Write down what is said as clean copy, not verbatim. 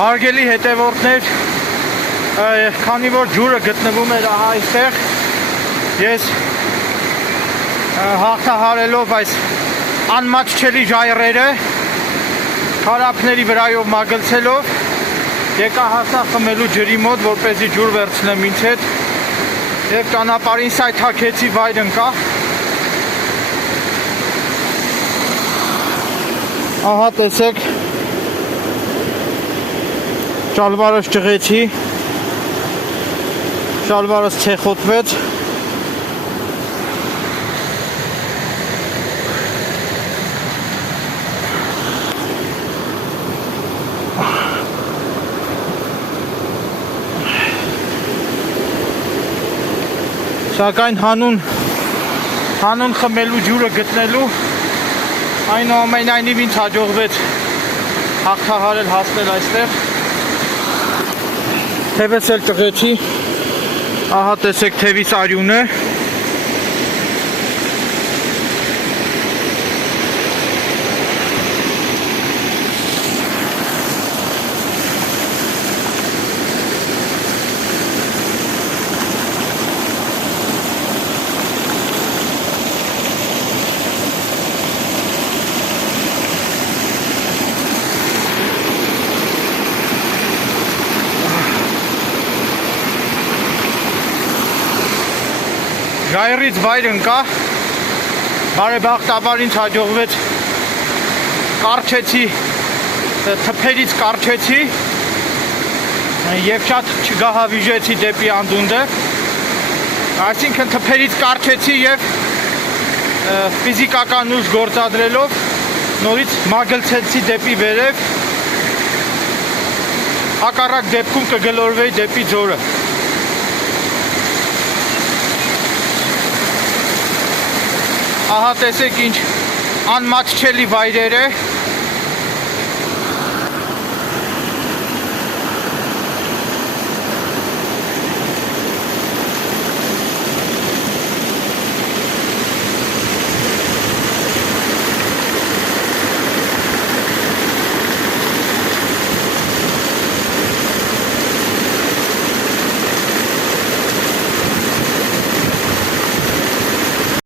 Հարգելի հետևորդներ, քանի որ ջուրը գտնվում էր այստեղ, ես հաղթահարելով այս անմատչելի ժայռերը, քարափների վրայով մագլցելով, եկա հասա խմելու ջրի մոտ, որպեսզի ջուր վերցնեմ ինձ հետ, եւ ճանապարհին սայթաքեցի վայր ընկա։ Ահա տեսեք, շալվարս ճղեցի, շալվարս ցեխոտվեց, սակայն հանուն խմելու ջուրը գտնելու այնուամենայնիվ ինձ հաջողվեց հաղթահարել հասնել այստեղ։ Թևս էլ ճղեցի, ահա տեսեք թևիս արյունը, ժայռից վայր ընկա, բարեբախտաբար ինձ հաջողվեց կարճեցի, թփերից կարճեցի եւ շատ չգահավիժեցի դեպի անդունդը, այսինքն թփերից կարճեցի եւ ֆիզիկական ուժ գործադրելով նորից մագլցեցի դեպի վերև, հակառակ դեպքում կգլորվեի դեպի ձորը։ Ահա տեսեք ինչ անմատչելի վայրեր է,